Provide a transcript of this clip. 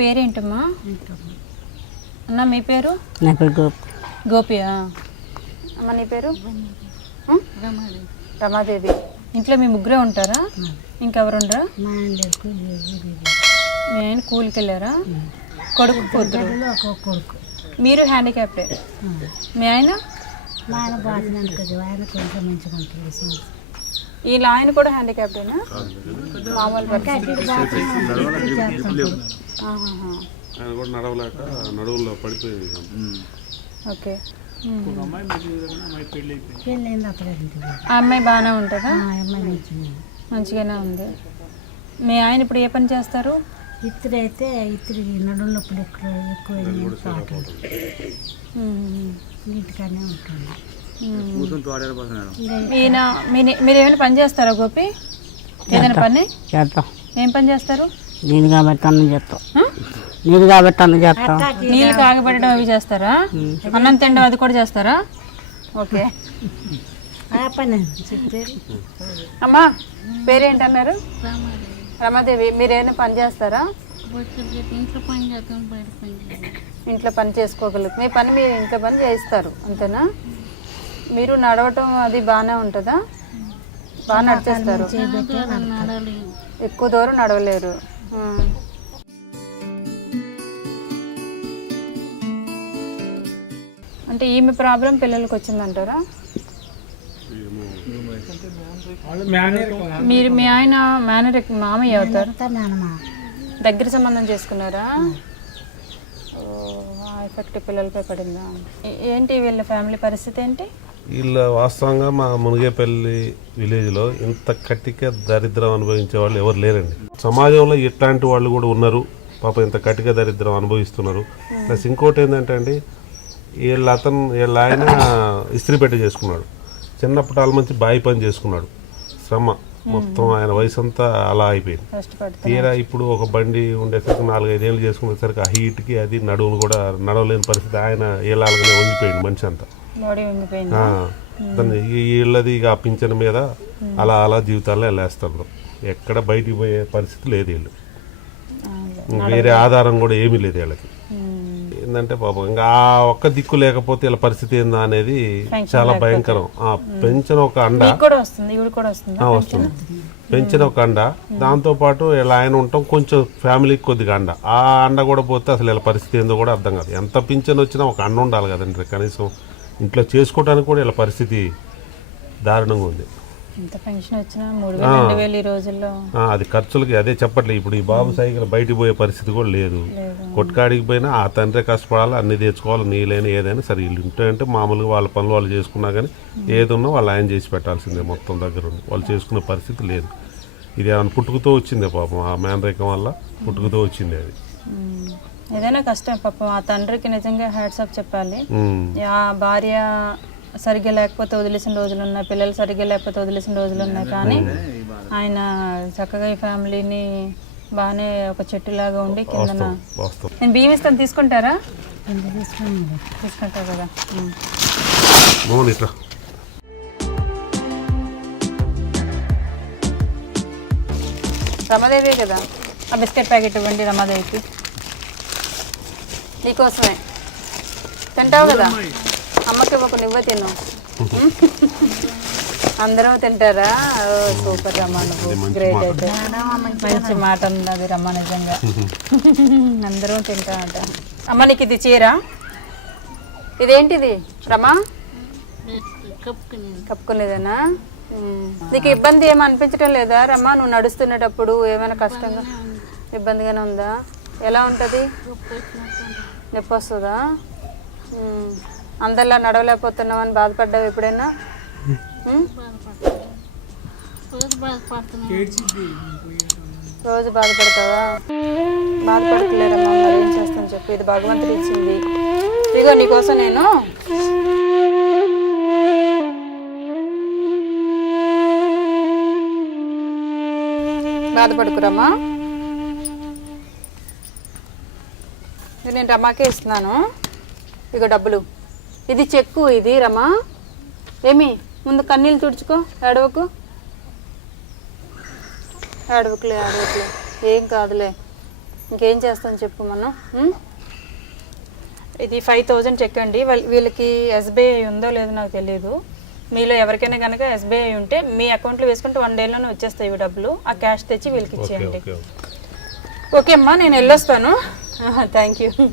పేరేంటమ్మా? అన్న మీ పేరు? నా పేరు గోపి. గోపియా? అమ్మ నీ పేరు? రమాదేవి. ఇంట్లో మీ ముగ్గురే ఉంటారా? ఇంకెవరుండరా? మా ఆయన కూలికి వెళ్ళారా కొడుకు కూతురు. కొడుకు. మీరు హ్యాండిక్యాప్టే మీ ఆయన? మా ఆయన కదా ఆయన కొంచెం మంచిగా ఉంటుంది వీళ్ళ ఆయన కూడా హ్యాండిక్యాప్టేనా మామూలు. ఆయన కూడా నడవలేక నడువుల్లో పడిపోయింది ఓకే. ఉంటుంది ఆ అమ్మాయి బాగానే ఉంటుందా? ఆ అమ్మాయి మంచిగా మంచిగానే ఉంది. మీ ఆయన ఇప్పుడు ఏ పని చేస్తారు? ఇత్తుడు అయితే ఇత్తుడు నడుము నొప్పులు ఎక్కువ ఎక్కువ పాటలు. ఉమ్. ఇంటికానే ఉంటుంది ఈయన మీ- మీరు ఏమైనా పని చేస్తారా గోపి? ఏదైనా పని? చేస్తాం. ఏం పని చేస్తారు? నీళ్ళు కాబట్టి అన్నం చేస్తాం? నీళ్ళు కాబట్టి అన్నం చేస్తాం. నీళ్ళు కాగబెట్టడం అవి చేస్తారా? అన్నం తినడం అది కూడా చేస్తారా? ఓకే. అమ్మా పేరేంటన్నారు? రమాదేవి మీరు ఏమైనా పని చేస్తారా? ఇంట్లో పని చేస్తాం బయట పని చేస్తాం ఇంట్లో పని చేసుకోగలుగుతారు మీ పని మీరు ఇంట్లో పని చేయిస్తారు అంతేనా? మీరు నడవటం అది బాగానే ఉంటుందా? బాగా నడిచేస్తారు. ఎక్కువ దూరం నడవలేరు. అంటే ఈమె ప్రాబ్లం పిల్లలకి వచ్చిందంటారా? మీరు మీ ఆయన మేనర్ మామయ్య అవుతారు. దగ్గర సంబంధం చేసుకున్నారా? ఎఫెక్ట్ పిల్లలపై పడిందా? ఏంటి వీళ్ళ ఫ్యామిలీ పరిస్థితి ఏంటి? వీళ్ళ వాస్తవంగా మా మునిగేపల్లి విలేజ్లో ఇంత కట్టిక దరిద్రం అనుభవించే వాళ్ళు ఎవరు లేరండి. సమాజంలో ఇట్లాంటి వాళ్ళు కూడా ఉన్నారు. పాప ఇంత కట్టిక దరిద్రం అనుభవిస్తున్నారు. ప్లస్ ఇంకోటి ఏంటంటే అండి వీళ్ళ అతను వీళ్ళ ఆయన ఇస్త్రీ పెట్టి చేసుకున్నాడు. చిన్నప్పటి వాళ్ళ మంచి బాయి పని చేసుకున్నాడు. శ్రమ. మొత్తం ఆయన వయసు అంతా అలా అయిపోయింది. తీరా ఇప్పుడు ఒక బండి ఉండేసరికి నాలుగైదేళ్ళు చేసుకునేసరికి ఆ హీట్కి అది నడువులు కూడా నడవలేని పరిస్థితి. ఆయన ఏలాగానే వంగిపోయింది మనిషి అంతా. వీళ్ళది ఇక ఆ పింఛన్ మీద అలా అలా జీవితాల్లో వెళ్ళేస్తారు ఎక్కడ బయటికి పోయే పరిస్థితి లేదు వీళ్ళు. వేరే ఆధారం కూడా ఏమీ లేదు వీళ్ళకి. ఏంటంటే పాపం ఇంకా ఆ ఒక్క దిక్కు లేకపోతే వీళ్ళ పరిస్థితి ఏందా అనేది చాలా భయంకరం. ఆ పెంచిన ఒక అండ. వస్తుంది పెంచిన? ఒక అండ. దాంతో పాటు ఇలా ఆయన ఉంటాం కొంచెం ఫ్యామిలీకి కొద్దిగా అండ. ఆ అండ కూడా పోతే అసలు ఇలా పరిస్థితి ఏందో కూడా అర్థం కాదు. ఎంత పింఛన్ వచ్చినా ఒక అండ ఉండాలి కదండి. కనీసం ఇంట్లో చేసుకోవడానికి కూడా ఇలా పరిస్థితి దారుణంగా ఉంది. అది ఖర్చులకి అదే చెప్పట్లే. ఇప్పుడు ఈ బాబు సైకిల్ బయటికి పోయే పరిస్థితి కూడా లేదు. కొట్టుకాడికి పోయినా ఆ తండ్రి కష్టపడాలి అన్ని తెచ్చుకోవాలి నీళ్ళైనా ఏదైనా సరే. వీళ్ళు అంటే మామూలుగా వాళ్ళ పనులు వాళ్ళు చేసుకున్నా కానీ ఏది ఉన్నా వాళ్ళు ఆయన చేసి పెట్టాల్సిందే మొత్తం దగ్గర ఉండి వాళ్ళు చేసుకునే పరిస్థితి లేదు. ఇది ఏమైనా పుట్టుకతో వచ్చిందే పాపం ఆ మేనరేకం వల్ల? పుట్టుకతో వచ్చింది అది. ఏదైనా కష్టం పాపం ఆ తండ్రికి నిజంగా హ్యాట్సాప్ చెప్పాలి. ఉమ్. ఆ భార్య సరిగ్గా లేకపోతే వదిలేసిన రోజులు ఉన్నాయి పిల్లలు సరిగ్గా లేకపోతే వదిలేసిన రోజులు ఉన్నాయి కానీ ఆయన చక్కగా ఈ ఫ్యామిలీని బాగానే ఒక చెట్టులాగా ఉండి కిందన వాస్తవం నేను బియ్యం ఇస్తాను తీసుకుంటారా? తీసుకుంటారు కదా. రమాదేవి కదా? ఆ బిస్కెట్ ప్యాకెట్ ఇవ్వండి రమాదేవికి. నీకోసమే. తింటావు కదా? అమ్మకి ఇవ్వకు నువ్వే తిను అందరూ తింటారా? సూపర్ రమ్మా నువ్వు. గ్రేట్ అయితే. మంచి మాట. ఉన్నది రమ్మ నిజంగా. అందరూ తింటారట. అమ్మ నీకు ఇది చీర? ఇదేంటిది? రమా కప్పుకునేదేనా. నీకు ఇబ్బంది ఏమి అనిపించడం లేదా రమ్మా? నువ్వు నడుస్తున్నటప్పుడు ఏమైనా కష్టంగా ఇబ్బందిగానే ఉందా. ఎలా ఉంటుంది? నొప్పి వస్తుందా. అందరిలా నడవలేకపోతున్నావు అని బాధపడ్డావు ఎప్పుడైనా? రోజు బాధపడతావా? బాధపడతలేదమ్మా మరి ఏం చేస్తాను చెప్పు. ఇది భగవంతుడు ఇచ్చింది. ఇదిగో నీకోసం నేను బాధపడుకురమ్మా. ఇది నేను రమాకే ఇస్తున్నాను. ఇగో డబ్బులు. ఇది చెక్కు ఇది రమా. ఏమి? ముందు కన్నీళ్ళు తుడుచుకో ఏడవకు. ఏడవకులే ఏడవకులే. ఏం కాదులే. ఇంకేం చేస్తాం చెప్పు మనం? ఇది ఫైవ్ థౌజండ్ చెక్ అండి. వాళ్ళ- వీళ్ళకి ఎస్బీఐ ఉందో లేదో నాకు తెలియదు మీలో ఎవరికైనా కనుక ఎస్బీఐ ఉంటే మీ అకౌంట్లో వేసుకుంటే వన్ డేలోనే వచ్చేస్తాయి ఇవి డబ్బులు. ఆ క్యాష్ తెచ్చి వీళ్ళకి ఇచ్చేయండి. ఓకే అమ్మా నేను వెళ్ళొస్తాను. thank you.